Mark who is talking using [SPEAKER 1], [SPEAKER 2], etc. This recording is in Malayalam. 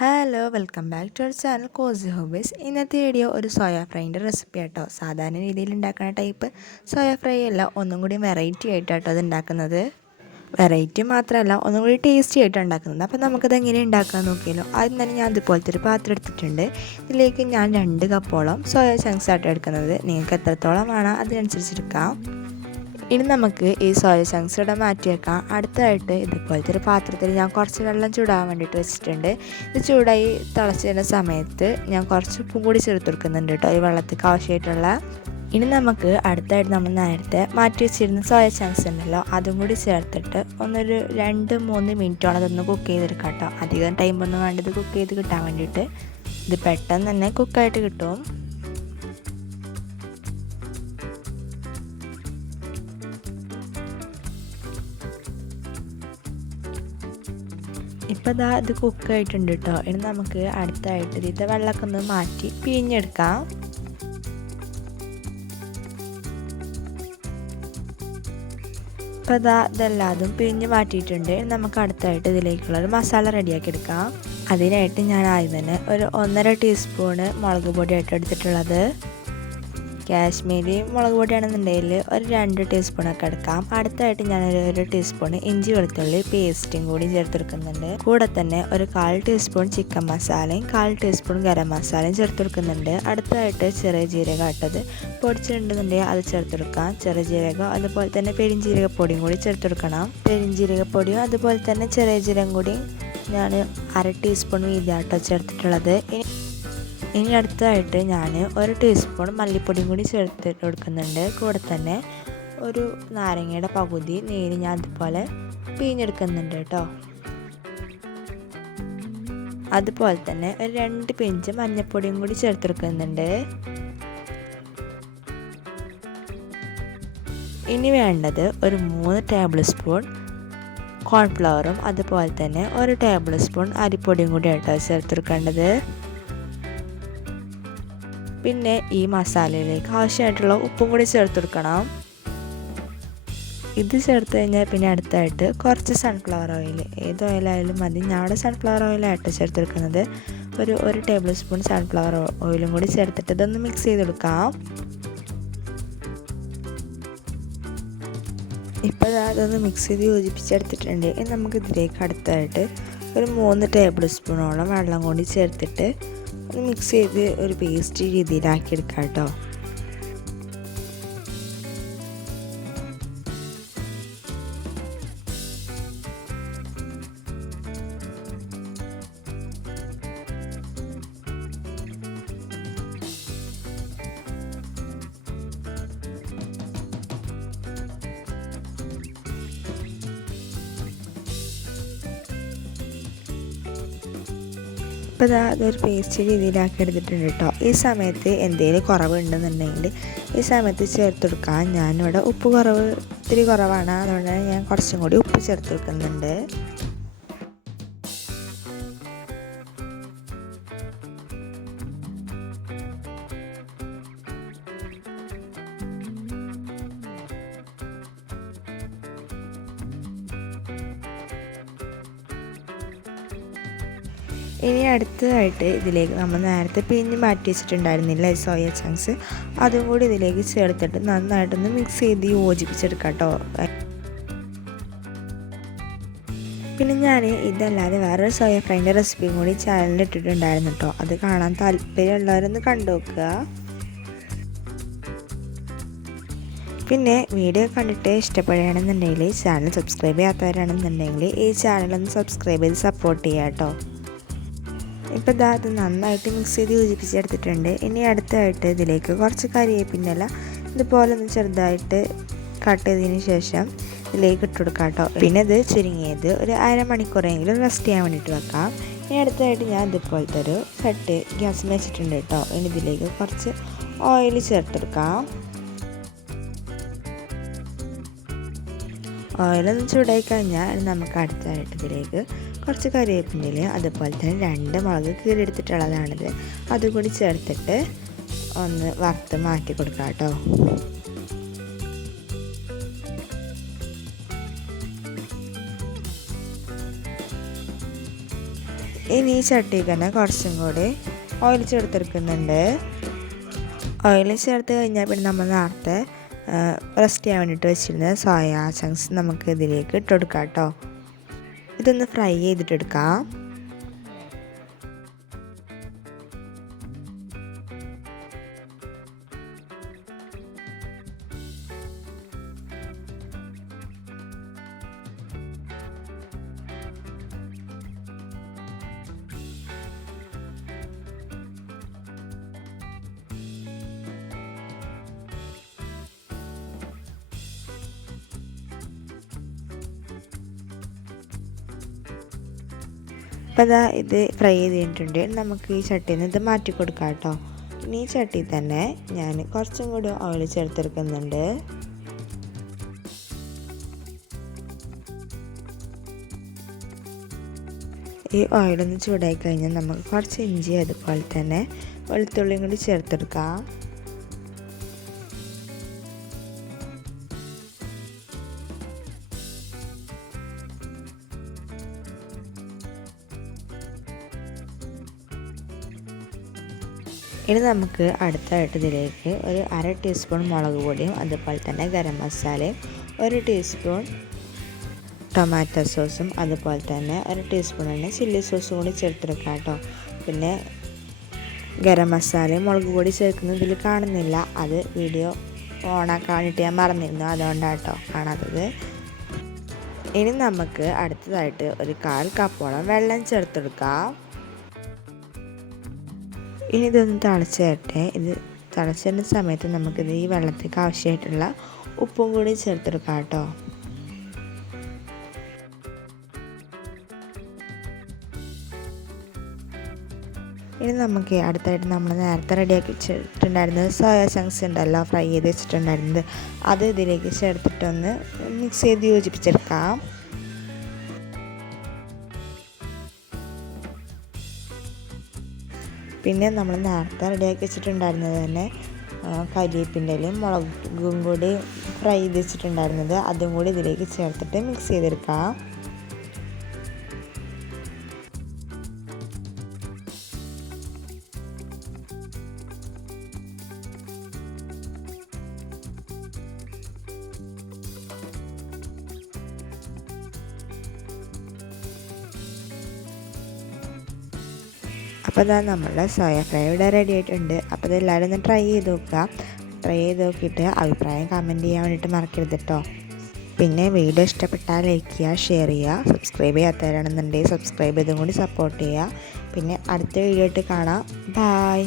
[SPEAKER 1] Hello welcome back to our channel cosy hobbies ഇന്നത്തെ വീഡിയോ ഒരു സോയ ഫ്രൈന്റെ റെസിപ്പി ആട്ടോ. സാധാരണ രീതിയിൽ ഉണ്ടാക്കുന്ന ടൈപ്പ് സോയ ഫ്രൈ അല്ല ഒന്നും കൂടി വെറൈറ്റി ആയിട്ടാട്ടോ അത് ഉണ്ടാക്കുന്നത്. വെറൈറ്റി മാത്രമല്ല ഒന്നും കൂടി ടേസ്റ്റി ആയിട്ട് ഉണ്ടാക്കുന്നത്. അപ്പോൾ നമുക്കത് എങ്ങനെ ഉണ്ടാക്കാൻ നോക്കിയാലോ. ആദ്യം തന്നെ ഞാൻ ഇതുപോലത്തെ ഒരു പാത്രം എടുത്തിട്ടുണ്ട്. ഇതിലേക്ക് ഞാൻ രണ്ട് കപ്പോളം സോയ ചങ്ക്സ് ആട്ടോ എടുക്കുന്നത്. നിങ്ങൾക്ക് എത്രത്തോളം വേണം അതിനനുസരിച്ച് എടുക്കാം. ഇനി നമുക്ക് ഈ സോയ ചങ്ക്സ് ഇവിടെ മാറ്റിയേക്കാം. അടുത്തായിട്ട് ഇതുപോലത്തെ ഒരു പാത്രത്തിൽ ഞാൻ കുറച്ച് വെള്ളം ചൂടാൻ വേണ്ടിയിട്ട് വെച്ചിട്ടുണ്ട്. ഇത് ചൂടായി തിളച്ച് വരുന്ന സമയത്ത് ഞാൻ കുറച്ച് ഉപ്പും കൂടി ചേർത്ത് കൊടുക്കുന്നുണ്ട് കേട്ടോ ഈ വെള്ളത്തേക്ക് ആവശ്യമായിട്ടുള്ള. ഇനി നമുക്ക് അടുത്തായിട്ട് നമ്മൾ നേരത്തെ മാറ്റി വെച്ചിരുന്ന സോയ ചങ്ക്സ് ഉണ്ടല്ലോ അതും കൂടി ചേർത്തിട്ട് ഒന്നൊരു രണ്ട് മൂന്ന് മിനിറ്റോളം അതൊന്ന് കുക്ക് ചെയ്തെടുക്കാം കേട്ടോ. അധികം ടൈം ടൈമൊന്നും വേണ്ടത് കുക്ക് ചെയ്ത് കിട്ടാൻ വേണ്ടിയിട്ട്. ഇത് പെട്ടെന്ന് തന്നെ കുക്കായിട്ട് കിട്ടും. ഇപ്പോൾ ഇതാ ഇത് കുക്കായിട്ടുണ്ട് കേട്ടോ ഇനി നമുക്ക് അടുത്തായിട്ട് ഇതിന്റെ വെള്ളമൊക്കെ ഒന്ന് മാറ്റി പിഴിഞ്ഞെടുക്കാം. അപ്പോൾ ഇതാ ഇതെല്ലാതും പിഴിഞ്ഞ് മാറ്റിയിട്ടുണ്ട്. നമുക്ക് അടുത്തായിട്ട് ഇതിലേക്കുള്ള ഒരു മസാല റെഡിയാക്കി എടുക്കാം. അതിനായിട്ട് ഞാൻ ആദ്യം തന്നെ ഒരു ഒന്നര ടീസ്പൂണ് മുളക് പൊടിയായിട്ട് എടുത്തിട്ടുള്ളത്. കാശ്മീരി മുളക് പൊടിയാണെന്നുണ്ടെങ്കിൽ ഒരു രണ്ട് ടീസ്പൂണൊക്കെ എടുക്കാം. അടുത്തായിട്ട് ഞാൻ ഒരു ടീസ്പൂൺ ഇഞ്ചി വെളുത്തുള്ളി പേസ്റ്റും കൂടി ചേർത്തെടുക്കുന്നുണ്ട്. കൂടെ തന്നെ ഒരു കാൽ ടീസ്പൂൺ ചിക്കൻ മസാലയും കാൽ ടീസ്പൂൺ ഗരം മസാലയും ചേർത്തെടുക്കുന്നുണ്ട്. അടുത്തായിട്ട് ചെറിയ ജീരകം ഇട്ടത് പൊടിച്ചിട്ടുണ്ടെന്നുണ്ടെങ്കിൽ അത് ചേർത്തെടുക്കാം. ചെറിയ ജീരകം അതുപോലെ തന്നെ പെരിഞ്ജീരകപ്പൊടിയും കൂടി ചേർത്തെടുക്കണം. പെരിഞ്ജീരകപ്പൊടിയും അതുപോലെ തന്നെ ചെറിയ ജീരകം കൂടി ഞാൻ അര ടീസ്പൂൺ വീതിയാട്ടോ ചേർത്തിട്ടുള്ളത്. ഇനി അടുത്തതായിട്ട് ഞാൻ ഒരു ടീസ്പൂൺ മല്ലിപ്പൊടിയും കൂടി ചേർത്ത് കൊടുക്കുന്നുണ്ട്. കൂടെ തന്നെ ഒരു നാരങ്ങയുടെ പകുതി നീര് ഞാൻ അതുപോലെ പിഴിഞ്ഞെടുക്കുന്നുണ്ട് കേട്ടോ. അതുപോലെ തന്നെ ഒരു രണ്ട് പിഞ്ച് മഞ്ഞൾപ്പൊടിയും കൂടി ചേർത്തെടുക്കുന്നുണ്ട് ഇനി വേണ്ടത് ഒരു മൂന്ന് ടേബിൾ സ്പൂൺ കോൺഫ്ലവറും അതുപോലെ തന്നെ ഒരു ടേബിൾ സ്പൂൺ അരിപ്പൊടിയും കൂടി ആയിട്ടാണ് ചേർത്തെടുക്കേണ്ടത് പിന്നെ ഈ മസാലയിലേക്ക് ആവശ്യമായിട്ടുള്ള ഉപ്പും കൂടി ചേർത്ത് കൊടുക്കണം ഇത് ചേർത്ത് കഴിഞ്ഞാൽ പിന്നെ അടുത്തായിട്ട് കുറച്ച് സൺഫ്ലവർ ഓയിൽ ഏത് ഓയിലായാലും മതി. ഞാൻ അവിടെ സൺഫ്ലവർ ഓയിലായിട്ട് ചേർത്തെടുക്കുന്നത്. ഒരു ഒരു ടേബിൾ സ്പൂൺ സൺഫ്ലവർ ഓയിലും കൂടി ചേർത്തിട്ട് ഇതൊന്ന് മിക്സ് ചെയ്തെടുക്കാം. ഇപ്പോൾ അതൊന്ന് മിക്സ് ചെയ്ത് യോജിപ്പിച്ചെടുത്തിട്ടുണ്ട്. ഇനി നമുക്ക് ഇതിലേക്ക് അടുത്തായിട്ട് ഒരു മൂന്ന് ടേബിൾ സ്പൂണോളം വെള്ളം കൂടി ചേർത്തിട്ട് മിക്സ് ചെയ്ത് ഒരു പേസ്റ്റ് രീതിയിലാക്കി എടുക്കാം കേട്ടോ. ഇപ്പോൾ ഇതാ അതൊരു പേസ്റ്റ് രീതിയിലാക്കി എടുത്തിട്ടുണ്ട് കേട്ടോ ഈ സമയത്ത് എന്തെങ്കിലും കുറവുണ്ടെന്നുണ്ടെങ്കിൽ ഈ സമയത്ത് ചേർത്ത് കൊടുക്കാൻ ഞാനിവിടെ ഉപ്പ് കുറവ് ഇത്തിരി കുറവാണ്. അതുകൊണ്ട് ഞാൻ കുറച്ചും കൂടി ഉപ്പ് ചേർത്ത് കൊടുക്കുന്നുണ്ട്. ഇനി അടുത്തതായിട്ട് ഇതിലേക്ക് നമ്മൾ നേരത്തെ പിഴിഞ്ഞ് മാറ്റി വെച്ചിട്ടുണ്ടായിരുന്നില്ല സോയ ചങ്ക്സ് അതും കൂടി ഇതിലേക്ക് ചേർത്തിട്ട് നന്നായിട്ടൊന്ന് മിക്സ് ചെയ്ത് യോജിപ്പിച്ചെടുക്കാം കേട്ടോ. പിന്നെ ഞാൻ ഇതല്ലാതെ വേറൊരു സോയ ഫ്രൈന്റെ റെസിപ്പിയും കൂടി ചാനലിൽ ഇട്ടിട്ടുണ്ടായിരുന്നു കേട്ടോ. അത് കാണാൻ താല്പര്യമുള്ളവരൊന്ന് കണ്ടു നോക്കുക. പിന്നെ വീഡിയോ കണ്ടിട്ട് ഇഷ്ടപ്പെടുകയാണെന്നുണ്ടെങ്കിൽ ചാനൽ സബ്സ്ക്രൈബ് ചെയ്യാത്തവരാണെന്നുണ്ടെങ്കിൽ ഈ ചാനലൊന്ന് സബ്സ്ക്രൈബ് ചെയ്ത് സപ്പോർട്ട് ചെയ്യാം കേട്ടോ. ഇപ്പോൾ ഇതാ അത് നന്നായിട്ട് മിക്സ് ചെയ്ത് യോജിപ്പിച്ചെടുത്തിട്ടുണ്ട്. ഇനി അടുത്തായിട്ട് ഇതിലേക്ക് കുറച്ച് കരിവേപ്പിന്റെ ഇതുപോലെ ഒന്ന് ചെറുതായിട്ട് കട്ട് ചെയ്തതിന് ശേഷം ഇതിലേക്ക് ഇട്ട് കൊടുക്കാം കേട്ടോ. പിന്നെ ഇത് ചുരുങ്ങിയത് ഒരു അരമണിക്കൂറെങ്കിലും റെസ്റ്റ് ചെയ്യാൻ വേണ്ടിയിട്ട് വെക്കാം. ഇനി അടുത്തതായിട്ട് ഞാൻ ഇതുപോലത്തെ ഒരു കട്ട് ഗ്യാസിൽ വെച്ചിട്ടുണ്ട് കേട്ടോ. ഇനി ഇതിലേക്ക് കുറച്ച് ഓയിൽ ചേർത്തെടുക്കാം. ഓയിലൊന്ന് ചൂടായി കഴിഞ്ഞാൽ നമുക്ക് അടുത്തായിട്ട് ഇതിലേക്ക് കുറച്ച് കറിവേപ്പിന്റെ അതുപോലെ തന്നെ രണ്ട് മുളക് കീറിയെടുത്തിട്ടുള്ളതാണിത്. അതുകൂടി ചേർത്തിട്ട് ഒന്ന് വറുത്ത് മാറ്റി കൊടുക്കാം കേട്ടോ. ഇനി ഈ ചട്ടിക്ക് തന്നെ കുറച്ചും കൂടി ഓയിൽ ചേർത്തെടുക്കുന്നുണ്ട്. ഓയിൽ ചേർത്ത് കഴിഞ്ഞാൽ പിന്നെ നമ്മൾ നേരത്തെ റെസ്റ്റ് ചെയ്യാൻ വേണ്ടിയിട്ട് വെച്ചിരുന്ന സോയാ ചങ്ക്സ് നമുക്ക് ഇതിലേക്ക് ഇട്ടുകൊടുക്കാം കേട്ടോ. ഇതൊന്ന് ഫ്രൈ ചെയ്തിട്ടെടുക്കാം. അപ്പോൾ ഇതാ ഇത് ഫ്രൈ ചെയ്ത് കഴിഞ്ഞിട്ടുണ്ട് നമുക്ക് ഈ ചട്ടിയിൽ നിന്ന് ഇത് മാറ്റി കൊടുക്കാം കേട്ടോ ഇനി ഈ ചട്ടിയിൽ തന്നെ ഞാൻ കുറച്ചും കൂടി ഓയിൽ ചേർത്തെടുക്കുന്നുണ്ട്. ഈ ഓയിലൊന്ന് ചൂടായി കഴിഞ്ഞാൽ നമുക്ക് കുറച്ച് ഇഞ്ചി അതുപോലെ തന്നെ വെളുത്തുള്ളിയും കൂടി ചേർത്തെടുക്കാം. ഇനി നമുക്ക് അടുത്തായിട്ട് ഇതിലേക്ക് ഒരു അര ടീസ്പൂൺ മുളക് പൊടിയും അതുപോലെ തന്നെ ഗരം മസാലയും ഒരു ടീസ്പൂൺ ടൊമാറ്റോ സോസും അതുപോലെ തന്നെ ഒരു ടീസ്പൂൺ തന്നെ ചില്ലി സോസും കൂടി ചേർത്തെടുക്കാം കേട്ടോ. പിന്നെ ഗരം മസാലയും മുളക് പൊടി ചേർക്കുന്നത് ഇതിൽ കാണുന്നില്ല. അത് വീഡിയോ ഓണാക്കാണിട്ട് ഞാൻ മറന്നിരുന്നു. അതുകൊണ്ടാണ് കേട്ടോ കാണാത്തത്. ഇനി നമുക്ക് അടുത്തതായിട്ട് ഒരു കാൽ കപ്പോളം വെള്ളം ചേർത്തെടുക്കാം. ഇനി ഇതൊന്ന് തിളച്ച് ഇത് തിളച്ചിരുന്ന സമയത്ത് നമുക്കിത് ഈ വെള്ളത്തേക്ക് ആവശ്യമായിട്ടുള്ള ഉപ്പും കൂടി ചേർത്തെടുക്കാം കേട്ടോ. ഇനി നമുക്ക് അടുത്തായിട്ട് നമ്മൾ നേരത്തെ റെഡിയാക്കി വെച്ചിട്ടുണ്ടായിരുന്നത് സോയാ ചങ്ക്സ് ഉണ്ടല്ലോ ഫ്രൈ ചെയ്ത് വെച്ചിട്ടുണ്ടായിരുന്നത്. അത് ഇതിലേക്ക് ചേർത്തിട്ടൊന്ന് മിക്സ് ചെയ്ത് യോജിപ്പിച്ചെടുക്കാം. പിന്നെ നമ്മൾ നേരത്തെ റെഡിയാക്കി വെച്ചിട്ടുണ്ടായിരുന്നത് തന്നെ കരിയേപ്പിന്റെ ഇലയും മുളകും കൂടി ഫ്രൈ ചെയ്ത് വെച്ചിട്ടുണ്ടായിരുന്നത്. അതും കൂടി ഇതിലേക്ക് ചേർത്തിട്ട് മിക്സ് ചെയ്തെടുക്കാം. അപ്പോൾ ഇതാ നമ്മളുടെ സോയ ഫ്രൈ ഇവിടെ റെഡി ആയിട്ടുണ്ട്. അപ്പോൾ ഇതെല്ലാവരും ഒന്ന് ട്രൈ ചെയ്ത് നോക്കുക. ട്രൈ ചെയ്ത് നോക്കിയിട്ട് അഭിപ്രായം കമന്റ് ചെയ്യാൻ വേണ്ടിയിട്ട് മറക്കരുത് കേട്ടോ പിന്നെ വീഡിയോ ഇഷ്ടപ്പെട്ടാൽ ലൈക്ക് ചെയ്യുക ഷെയർ ചെയ്യുക സബ്സ്ക്രൈബ് ചെയ്യാത്തവരാണെന്നുണ്ടെങ്കിൽ സബ്സ്ക്രൈബ് ചെയ്തും കൂടി സപ്പോർട്ട് ചെയ്യുക. പിന്നെ അടുത്ത വീഡിയോ ആയിട്ട് കാണാം. ബായ്